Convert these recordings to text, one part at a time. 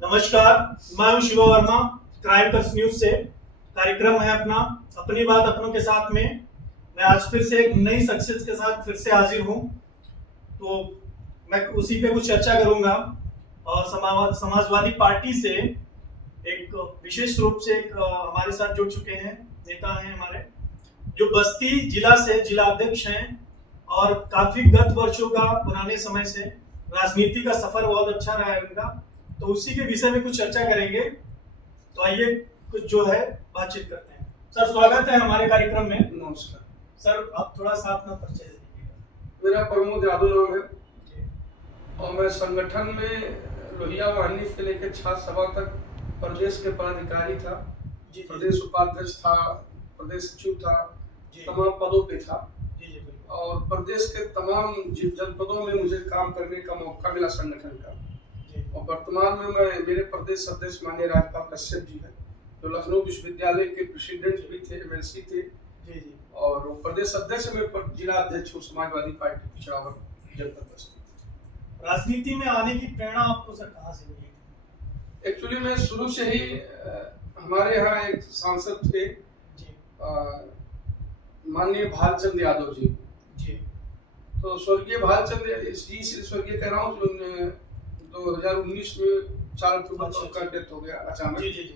नमस्कार, मैं हूं शिवा वर्मा, क्राइम कर्स न्यूज से। कार्यक्रम है अपना अपनी बात अपनों के साथ में। मैं आज फिर से एक नई सक्सेस के साथ फिर से हाजिर हूं। तो मैं उसी पे कुछ चर्चा करूंगा। और समाजवादी पार्टी से एक विशेष रूप से एक हमारे साथ जुड़ चुके हैं नेता हैं हमारे, जो बस्ती जिला से जिला अध्यक्ष हैं और काफी गत वर्षों का पुराने समय से राजनीति का सफर बहुत अच्छा रहा है उनका। तो उसी के विषय में कुछ चर्चा करेंगे। तो आइए कुछ जो है बातचीत करते हैं। सर, स्वागत है हमारे कार्यक्रम में। नमस्कार सर, आप थोड़ा सा अपना परिचय दे दीजिएगा। मेरा प्रमोद यादव नाम है जी। और मैं संगठन में लोहिया वाहिनी से लेकर छात्र सभा तक प्रदेश के पदाधिकारी था। जी। प्रदेश उपाध्यक्ष था, प्रदेश सचिव था, जी। तमाम पदों पे था। जी जी बिल्कुल। और प्रदेश के तमाम जनपदों में मुझे काम करने का मौका मिला संगठन का। जी। और वर्तमान में मैं मेरे प्रदेश अध्यक्ष माननीय राजपाल कश्यप जी है, जो लखनऊ विश्वविद्यालय के प्रेसिडेंट भी थे, एमएलसी थे। जी जी। और प्रदेश अध्यक्ष में जिला अध्यक्ष हूँ समाजवादी पार्टी पिछड़ा वर्ग जनपद बस्ती। राजनीति में आने की प्रेरणा आपको सर कहाँ से मिली? एक्चुअली मैं शुरू से ही हमारे यहाँ एक सांसद थे जी। माननीय भालचंद यादव जी। जी। तो स्वर्गीय भालचंद जी से स्वर्गीय कह रहा हूँ, 2019 में 4 अक्टूबर को उनका डेथ हो गया अचानक। जी जी जी।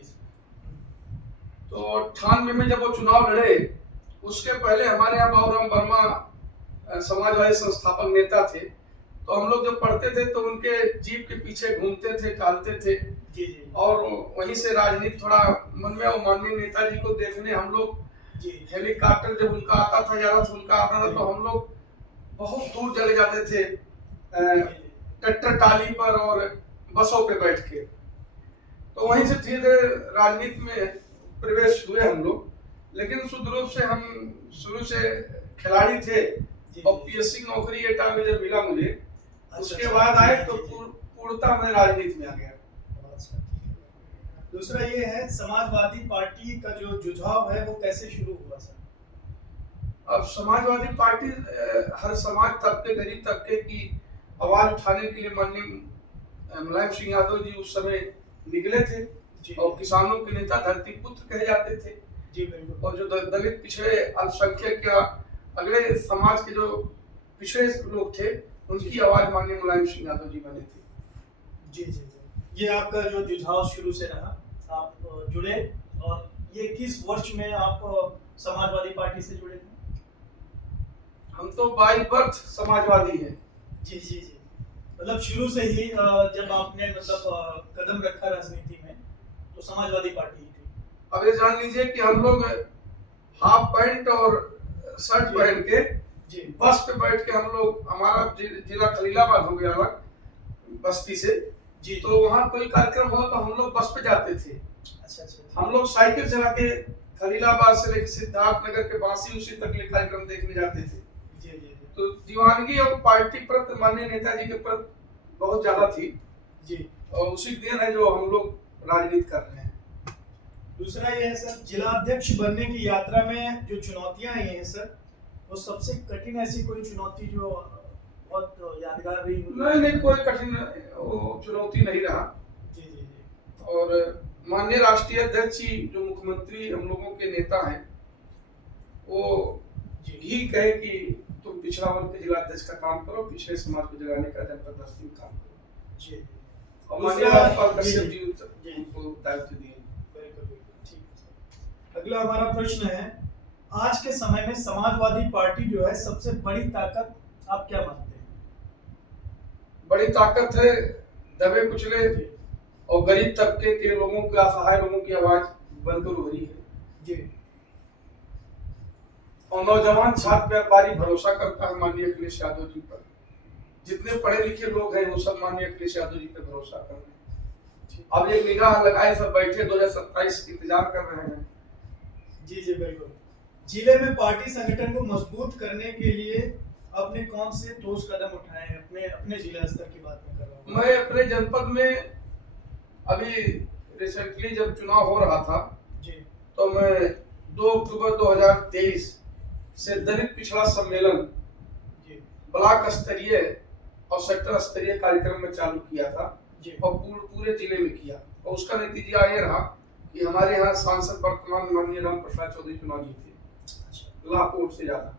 तो 98 में जब वो चुनाव लड़े, उसके पहले हमारे यहाँ बाबूराम वर्मा समाजवादी संस्थापक नेता थे। तो हम लोग जब पढ़ते थे तो उनके जीप के पीछे घूमते थे, टहलते थे। जी जी। और वहीं से राजनीति थोड़ा मन में, और माननीय नेताजी को देखने हम लोग हेलीकॉप्टर जब उनका आता था, यादव उनका आता था, तो हम लोग बहुत दूर चले जाते थे ट्रैक्टर टाली पर और बसों पे बैठ के। तो वहीं से धीरे धीरे राजनीति में प्रवेश हुए हम लोग। लेकिन शुद्ध रूप से हम शुरू से खिलाड़ी थे और पीएससी नौकरी एटा में जब मिला मुझे, उसके बाद आए तो पूर्णतः मैं राजनीति में आ गया। दूसरा ये है, समाजवादी पार्टी का जो जुझाव है वो कैसे शुरू हुआ सर? अब समाजवादी पार्टी हर समाज तबके, गरीब तबके की आवाज उठाने के लिए माननीय मुलायम सिंह यादव जी उस समय निकले थे। और किसानों के नेता धरती पुत्र कहे जाते थे। जी बिल्कुल। और जो दलित पिछड़े अल्पसंख्यक या अगले समाज के जो पिछड़े लोग थे, उनकी आवाज माननीय मुलायम सिंह यादव जी बने थे। जी जी जी। ये आपका जो जुझाव शुरू से रहा, आप जुड़े, और ये किस वर्ष में आप समाजवादी पार्टी से जुड़े थे? हम तो बाय बर्थ समाजवादी हैं। जी जी जी। मतलब शुरू से ही जब आपने मतलब कदम रखा राजनीति में, तो समाजवादी पार्टी ही थी। अब ये जान लीजिए कि हम लोग हाफ पैंट और शर्ट पहन के बस पे बैठ के, हम लोग, हमारा जिला खलीलाबाद हो गया अलग बस्ती से जी। तो वहाँ कोई कार्यक्रम हो तो हम लोग बस पे जाते थे। अच्छा अच्छा। हम लोग साइकिल चला के खलीलाबाद से लेकर सिद्धार्थ नगर के बासी उसी तक ले कार्यक्रम देखने जाते थे। जी जी। तो दीवानगी और पार्टी प्रति माननीय नेताजी के प्रति बहुत ज्यादा थी जी। और उसी दिन है जो हम लोग राजनीति कर रहे हैं। दूसरा ये है सर, जिला अध्यक्ष बनने की यात्रा में जो चुनौतियां आई हैं सर, वो सबसे कठिन ऐसी कोई चुनौती जो बहुत यादगार रही? नहीं, कोई कठिन चुनौती नहीं रहा। जी जी जी। और माननीय राष्ट्रीय अध्यक्ष जी जो मुख्यमंत्री हम लोगों के नेता हैं, वो ही कहे कि तुम पिछड़ा वर्ग के जिला अध्यक्ष का काम करो, पिछड़े समाज को जगाने का जनपद बस्ती में काम करो। जी। और माननीय राजपाल कश्यप जी उनको दायित्व दिए। अगला हमारा प्रश्न है, आज के समय में समाजवादी पार्टी जो है सबसे बड़ी ताकत आप क्या मानते हैं? बड़ी ताकत है दबे कुचले और गरीब तबके के लोगों की, असहाय लोगों की आवाज बनकर हो रही है जी। और नौजवान छात्र व्यापारी भरोसा करता है माननीय अखिलेश यादव जी पर। जितने पढ़े लिखे लोग हैं वो सब माननीय अखिलेश यादव जी पर भरोसा कर रहे हैं। अब एक निगाह लगाए सब बैठे 2027 इंतजार कर रहे हैं। जी जी बिल्कुल। जिले में पार्टी संगठन को मजबूत करने के लिए आपने कौन से ठोस कदम उठाए हैं? अपने जिला स्तर की बात में कर रहा हूँ मैं। अपने जनपद में अभी रिसेंटली जब चुनाव हो रहा था जी, तो मैं 2 अक्टूबर 2023 से दलित पिछड़ा सम्मेलन ब्लॉक स्तरीय और सेक्टर स्तरीय कार्यक्रम में चालू किया था। जी। और पूरे जिले में किया, और उसका नतीजा ये रहा कि हमारे यहाँ सांसद वर्तमान माननीय राम प्रसाद चौधरी चुनाव जीते, अच्छा। लाख वोट से ज्यादा।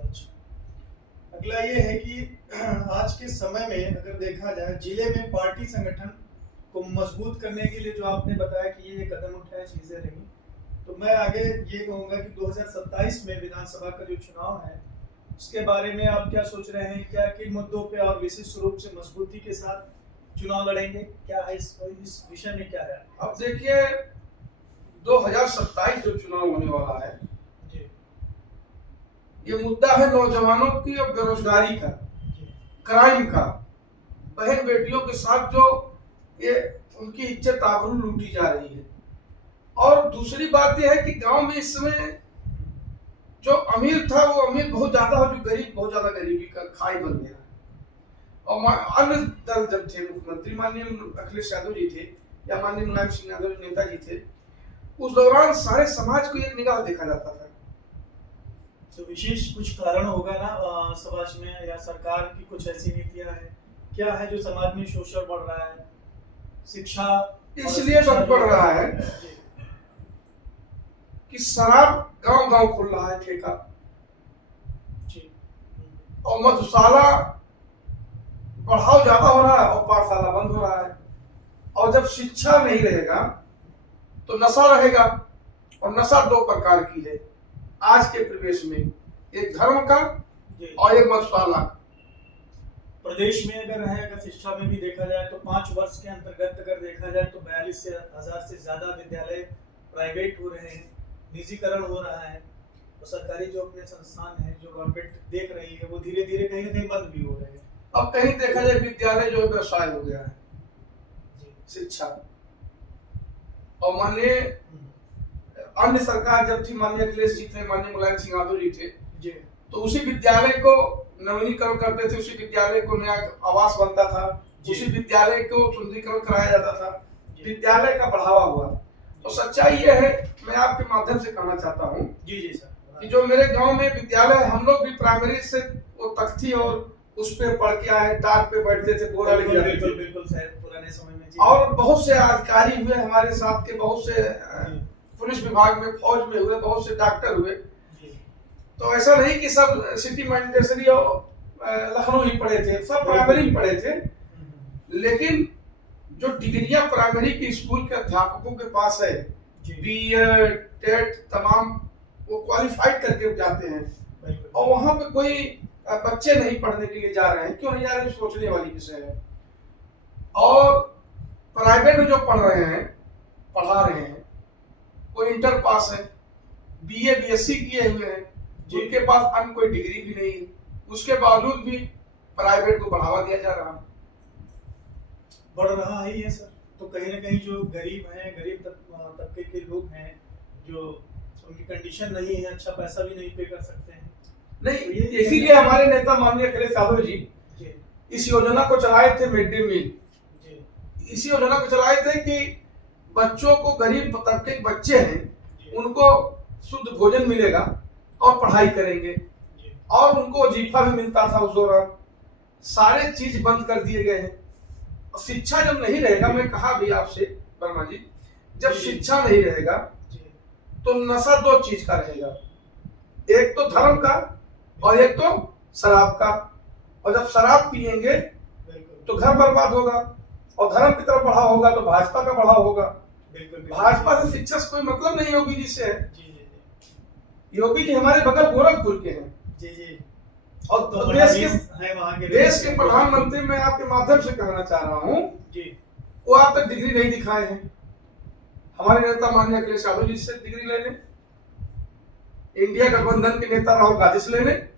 अच्छा। अगला ये है कि आज के समय में अगर देखा जाए जिले में पार्टी संगठन को मजबूत करने के लिए जो आपने बताया कि ये कदम उठाए चीजें रही, तो मैं आगे ये कहूंगा कि 2027 में विधानसभा का जो चुनाव है उसके बारे में आप क्या सोच रहे हैं, क्या किन मुद्दों पे और विशेष रूप से मजबूती के साथ चुनाव लड़ेंगे, क्या है इस विषय में क्या है? अब देखिए 2027 जो चुनाव होने वाला है, जी। ये मुद्दा है नौजवानों की और बेरोजगारी का, क्राइम का, बहन बेटियों के साथ जो ये उनकी इज्जत आबरू लूटी जा रही है। और दूसरी बात यह है कि गांव में इस समय जो अमीर था वो अमीर बहुत ज्यादा हो, जो गरीब बहुत ज्यादा गरीबी का खाई बन गया। और अन्य दल जब थे, मुख्यमंत्री माननीय अखिलेश यादव जी थे या माननीय मुलायम सिंह यादव नेताजी थे, उस दौरान सारे समाज को एक निगाह देखा जाता था। तो विशेष कुछ कारण होगा ना समाज में, या सरकार की कुछ ऐसी नीतियां हैं, क्या है जो समाज में शोषण बढ़ रहा है, शिक्षा इसलिए बढ़ रहा है कि शराब गांव गांव खुल रहा है ठेका, और मधुशाला बढ़ाव ज्यादा हो रहा है और पाठशाला बंद हो रहा है। और जब शिक्षा नहीं रहेगा तो नशा रहेगा, और नशा दो प्रकार की है आज के परिवेश में, एक धर्म का और एक मधुशाला। प्रदेश में अगर शिक्षा में भी देखा जाए तो 5 वर्ष के अंतर्गत अगर देखा जाए तो 42,000 से ज्यादा विद्यालय प्राइवेट हो रहे हैं, निजीकरण हो रहा है, और सरकारी जो अपने संस्थान है जो गवर्नमेंट देख रही है वो धीरे धीरे कहीं ना कहीं बंद भी हो रहे हैं। अब कहीं देखा जाए विद्यालय जो व्यवसाय हो गया है, शिक्षा। और माननीय अन्य सरकार जब थी, माननीय अखिलेश जी थे, माननीय मुलायम सिंह यादव जी थे, तो उसी विद्यालय को नवीनीकरण करते थे, उसी विद्यालय को नया आवास बनता था, उसी विद्यालय को सुंदरीकरण कराया जाता था, विद्यालय का बढ़ावा हुआ। तो सच्चाई ये है, मैं आपके माध्यम से कहना चाहता हूँ जी जी सर, कि जो मेरे गांव में विद्यालय, हम लोग भी प्राइमरी से वो तख्ती और उस पे पढ़ के आए, टाट पे बैठते थे, बोरा लेके जाते थे। बिल्कुल सर, पुराने समय में। और बहुत से अधिकारी हुए हमारे साथ के, बहुत से पुलिस विभाग में, फौज में हुए, बहुत से डॉक्टर हुए। तो ऐसा नहीं कि सब सिटी मैंडेटरी और लखनऊ ही पढ़े थे, सब प्राइमरी ही पढ़े थे। लेकिन जो डिग्रियां प्राइमरी के स्कूल के अध्यापकों के पास है, बीएड, टेट, तमाम वो क्वालिफाइड करके जाते हैं, और वहां पे कोई बच्चे नहीं पढ़ने के लिए जा रहे हैं। क्यों नहीं जा रहे हैं, सोचने वाली विषय है। और प्राइवेट में जो पढ़ रहे हैं, पढ़ा रहे हैं, कोई इंटर पास है, बीए बीएससी किए हुए हैं, जिनके पास अन्य कोई डिग्री भी नहीं है, उसके बावजूद भी प्राइवेट को बढ़ावा दिया जा रहा है। बढ़ रहा ही है सर। तो कहीं ना कहीं जो गरीब हैं, गरीब तबके के लोग हैं, जो उनकी कंडीशन नहीं है, अच्छा पैसा भी नहीं पे कर सकते हैं, नहीं, इसीलिए हमारे नेता माननीय अखिलेश यादव जी इस योजना को चलाए थे, मिड डे मील। इसी योजना को चलाए थे कि बच्चों को, गरीब तबके के बच्चे हैं, उनको शुद्ध भोजन मिलेगा और पढ़ाई करेंगे, और उनको वजीफा भी मिलता था उस दौरान। सारे चीज बंद कर दिए गए हैं। शिक्षा जब नहीं रहेगा, मैं कहा भी आपसे वर्मा जी, जब शिक्षा नहीं रहेगा तो नशा दो चीज का रहेगा, एक तो धर्म का और एक तो शराब का। और जब शराब पिएंगे तो घर बर्बाद होगा, और धर्म की तरफ बढ़ाव होगा तो भाजपा का बढ़ाव होगा। भाजपा से शिक्षा से कोई मतलब नहीं योगी जी से है। योगी जी हमारे बगल गोरखपुर के हैं, और तो देश के प्रधानमंत्री, मैं आपके माध्यम से कहना चाह रहा हूँ, वो आप तक डिग्री नहीं दिखाए हैं। हमारे नेता माननीय अखिलेश यादव जी से डिग्री ले लें, इंडिया गठबंधन के नेता राहुल गांधी से ले लें,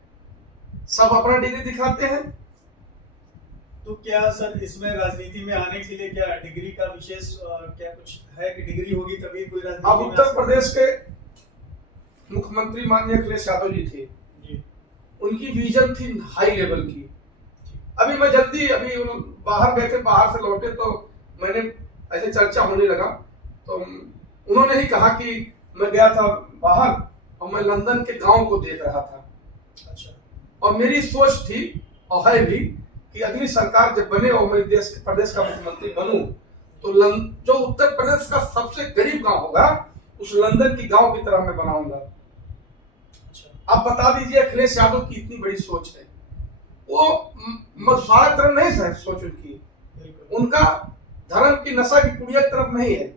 सब अपना डिग्री दिखाते हैं। तो क्या सर इसमें राजनीति में आने के लिए क्या डिग्री का विशेष क्या कुछ है कि डिग्री होगी तभी कोई राजनीति? अब उत्तर प्रदेश के मुख्यमंत्री माननीय अखिलेश यादव जी थे, उनकी विजन थी हाई लेवल की। अभी मैं जल्दी, अभी बाहर गए थे, बाहर से लौटे तो मैंने ऐसे चर्चा होने लगा, तो उन्होंने ही कहा कि मैं गया था बाहर और मैं लंदन के गांव को देख रहा था। अच्छा। और मेरी सोच थी और है भी कि अगली सरकार जब बने और मैं देश प्रदेश का मुख्यमंत्री बनूं तो जो उत्तर प्रदेश का सबसे गरीब गांव होगा उस लंदन की गांव की तरह मैं बनाऊंगा। अच्छा। आप बता दीजिए अखिलेश यादव की इतनी बड़ी सोच है, वो मसाला तरफ नहीं है सोच उनकी, उनका धर्म की नशा की पुड़िया तरफ नहीं है।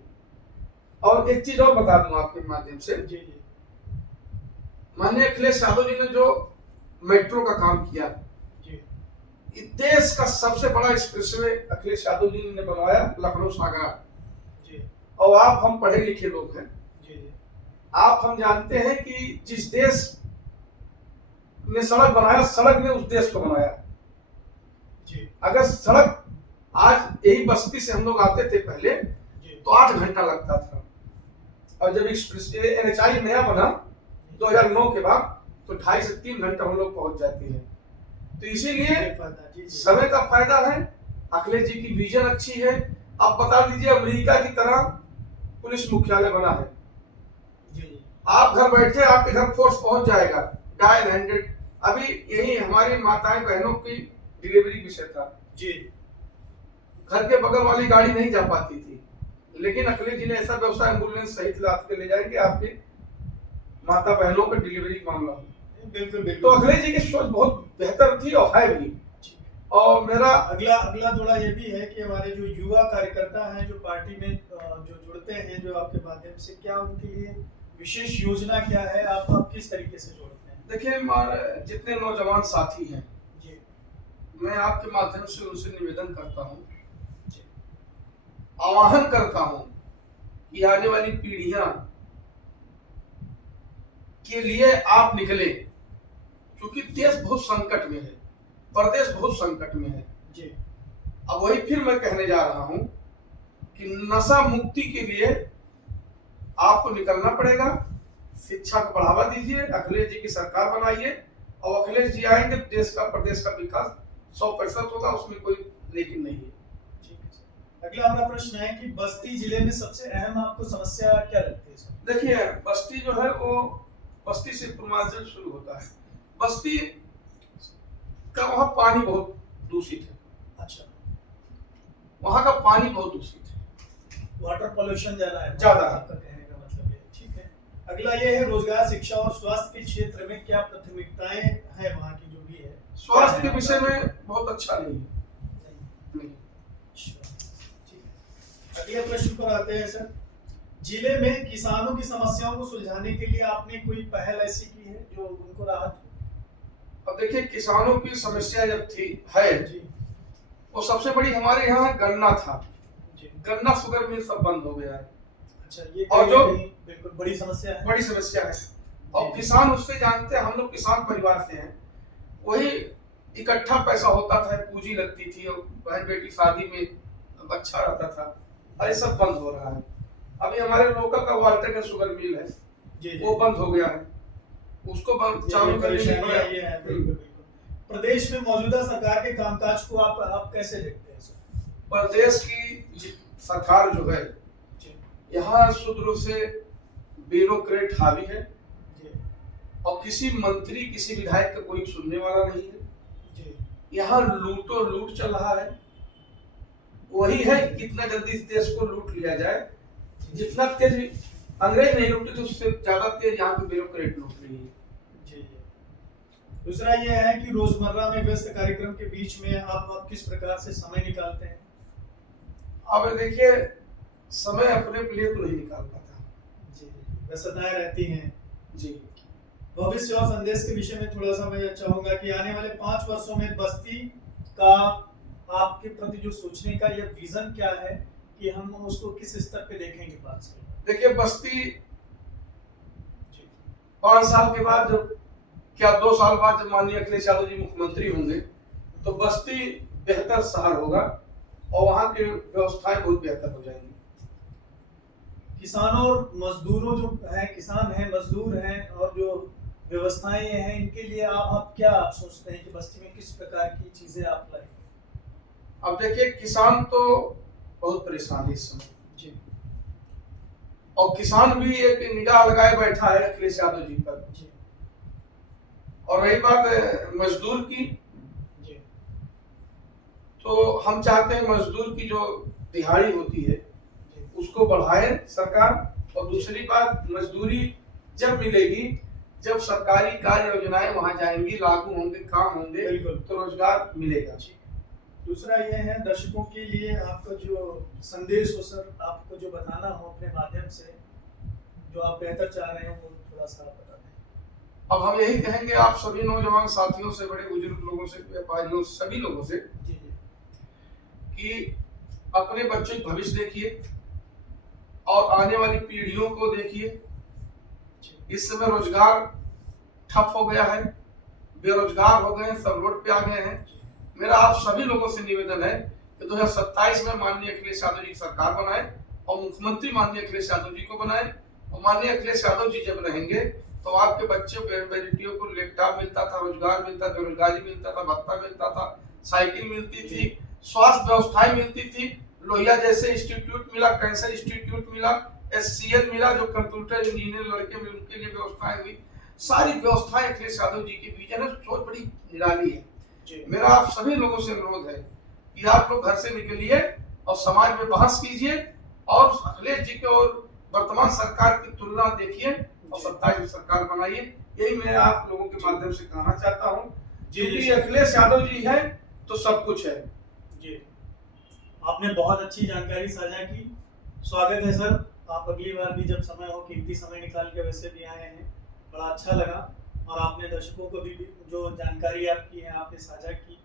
और एक चीज और बता दूं आपके माध्यम से, माननीय अखिलेश यादव जी ने जो मेट्रो का काम किया, देश का सबसे बड़ा एक्सप्रेसवे अखिलेश यादव जी ने बनवाया, लखनऊ सागर। और आप हम पढ़े लिखे लोग हैं, आप हम जानते हैं कि जिस देश ने सड़क बनाया, सड़क ने उस देश को बनाया। अगर सड़क आज यही बस्ती से हम लोग आते थे पहले तो 8 घंटा लगता था, और जब NHI नया बना 2009 के बाद तो 2.5 से 3 घंटा हम लोग पहुंच जाते हैं। तो इसीलिए समय का फायदा है। अखिलेश जी की विजन अच्छी है। आप बता दीजिए अमेरिका की तरह पुलिस मुख्यालय बना है, आप घर बैठे आपके घर फोर्स पहुंच जाएगा, डायल 100। अभी यही हमारी माताएं बहनों की डिलीवरी विषय था जी, घर के बगल वाली गाड़ी नहीं जा पाती थी, लेकिन अखिलेश जी ने ऐसा व्यवस्था, एम्बुलेंस सहित लाद के ले जाएंगे आपके माता बहनों का डिलीवरी मामला। बिल्कुल बिल्कुल। तो अखिलेश जी की सोच बहुत बेहतर थी और है भी। और मेरा अगला जोड़ा ये भी है कि हमारे जो युवा कार्यकर्ता हैं जो पार्टी में जो जुड़ते हैं, जो आपके माध्यम से, क्या उनके लिए विशेष योजना क्या है, आप किस तरीके से जोड़ते हैं? देखिए हमारे जितने नौजवान साथी हैं जी, मैं आपके माध्यम से उनसे निवेदन करता हूँ, आह्वान करता हूँ कि आने वाली पीढ़ियां के लिए आप निकले, क्योंकि देश बहुत संकट में है, प्रदेश बहुत संकट में है जी। अब वही फिर मैं कहने जा रहा हूं कि नशा मुक्ति के लिए आपको निकलना पड़ेगा, शिक्षा को बढ़ावा दीजिए, अखिलेश जी की सरकार बनाइए, और अखिलेश जी आएंगे देश का प्रदेश का विकास 100% होगा, उसमें कोई लेकिन नहीं है। अगला हमारा प्रश्न है कि बस्ती जिले में सबसे अहम आपको समस्या क्या लगती है? देखिए बस्ती जो है वो बस्ती से पूर्वांचल शुरू होता है। बस्ती का वहाँ पानी बहुत दूषित है। अच्छा, वहाँ का पानी बहुत दूषित है, वाटर पोल्यूशन ज्यादा है, आपका कहने का मतलब है। ठीक है, अगला ये है रोजगार, शिक्षा और स्वास्थ्य के क्षेत्र में क्या प्राथमिकताएं हैं वहाँ की जो भी है? स्वास्थ्य के विषय में बहुत अच्छा नहीं है। अगले प्रश्न पर आते हैं सर। जिले में किसानों की समस्याओं को सुलझाने के लिए आपने कोई पहल ऐसी की है जो उनको राहत? अब देखिए किसानों की समस्या जब थी है जी, वो सबसे बड़ी हमारे यहाँ गन्ना था जी, गन्ना शुगर मिल सब बंद हो गया है। अच्छा, ये और जो बिल्कुल बड़ी समस्या है, बड़ी समस्या है। और किसान उससे जानते हैं, हम लोग किसान परिवार से हैं, वही इकट्ठा पैसा होता था, पूंजी लगती थी, और बहन बेटी शादी में अच्छा रहता था, और ये सब बंद हो रहा है। अभी हमारे लोकल का वाल्टर का शुगर मिल है जी, वो बंद हो गया है, उसको बंद चालू करने के लिए। प्रदेश में मौजूदा सरकार के कामकाज को आप कैसे देखते हैं सर? प्रदेश की सरकार जो है यहाँ शुद्ध रूप से ब्यूरोक्रेट हावी है जी, और किसी मंत्री किसी विधायक का कोई सुनने वाला नहीं है जी। यहाँ लूटो लूट चल रहा है, वही है कितना जल्दी इस देश को लूट लिया जाए। जितना तेज अंग्रेज नहीं लूटे तो उससे ज्यादा तेज यहाँ की ब्यूरोक्रेट लूट रही है जी। दूसरा ये है कि रोजमर्रा में व्यस्त कार्यक्रम के बीच में आप किस प्रकार से समय निकालते हैं? अब देखिए समय अपने लिए तो नहीं निकाल पाता जी, व्यस्तताएं रहती हैं जी। भविष्य और संदेश के विषय में थोड़ा सा मैं चाहूंगा कि आने वाले 5 वर्षों में बस्ती का आपके प्रति जो सोचने का यह विजन क्या है कि हम उसको किस स्तर पे देखेंगे 5 साल? देखिए बस्ती 5 साल के बाद जब क्या 2 साल बाद जब माननीय अखिलेश यादव जी मुख्यमंत्री होंगे तो बस्ती बेहतर शहर होगा और वहाँ की व्यवस्थाएं बहुत बेहतर हो जाएंगी। किसानों और मजदूरों जो है, किसान हैं, मजदूर हैं, और जो व्यवस्थाएं हैं, इनके लिए आप क्या आप सोचते हैं कि बस्ती में किस प्रकार की चीजें आप लाएंगे? अब देखिए किसान तो बहुत परेशान है इस समय जी, और किसान भी एक निगाह लगाए बैठा है अखिलेश यादव जी पर जी। और रही बात मजदूर की जी, तो हम चाहते हैं मजदूर की जो दिहाड़ी होती है उसको बढ़ाए सरकार। और दूसरी बात, मजदूरी जब मिलेगी, जब सरकारी कार्य योजनाएं वहां जाएंगी, लागू होंगे, काम होंगे, बिल्कुल। तो रोजगार मिलेगा। दूसरा ये है दर्शकों के लिए आपका जो संदेश हो सर, आपको जो बताना हो अपने माध्यम से, जो आप बेहतर चाह रहे हो वो थोड़ा सा बता दें। अब हम यही कहेंगे आप सभी नौजवान साथियों से, बड़े बुजुर्ग लोगों से, व्यापारियों, सभी लोगों से जी जी कि अपने बच्चों का भविष्य देखिए और आने वाली पीढ़ियों को देखिए। इस समय रोजगार ठप हो गया है, बेरोजगार हो गए हैं, सब रोड पे आ गए हैं। मेरा आप सभी लोगों से निवेदन है कि 2027 में माननीय अखिलेश यादव जी की सरकार बनाए और मुख्यमंत्री माननीय अखिलेश यादव जी को बनाए। और माननीय अखिलेश यादव जी जब रहेंगे तो आपके बच्चों बेटियों को लैपटॉप मिलता था, रोजगार मिलता, बेरोजगारी मिलता था, भत्ता मिलता था, साइकिल मिलती थी, स्वास्थ्य व्यवस्थाएं मिलती थी, लोहिया जैसे इंस्टीट्यूट मिला, कैंसर इंस्टीट्यूट मिला, SCL मिला, जो कंप्यूटर इंजीनियर लड़के में उनके लिए व्यवस्थाएं हुई। सारी व्यवस्थाएं अखिलेश यादव जी की विजन है, सोच बड़ी निराली है। मेरा आप सभी लोगों से अनुरोध है कि आप लोग घर से निकलिए और समाज में बहस कीजिए और अखिलेश जी के और वर्तमान सरकार की तुलना देखिए और 27 में सरकार बनाइए। यही मैं आप लोगों के माध्यम से कहना चाहता हूँ। क्योंकि अखिलेश यादव जी है तो सब कुछ है। जी, आपने बहुत अच्छी जानकारी साझा की। स्वागत है सर, आप अगली बार भी जब समय हो, कीमती समय निकाल के वैसे भी आए हैं, बड़ा अच्छा लगा। और आपने दर्शकों को भी जो जानकारी आपकी है आपने साझा की।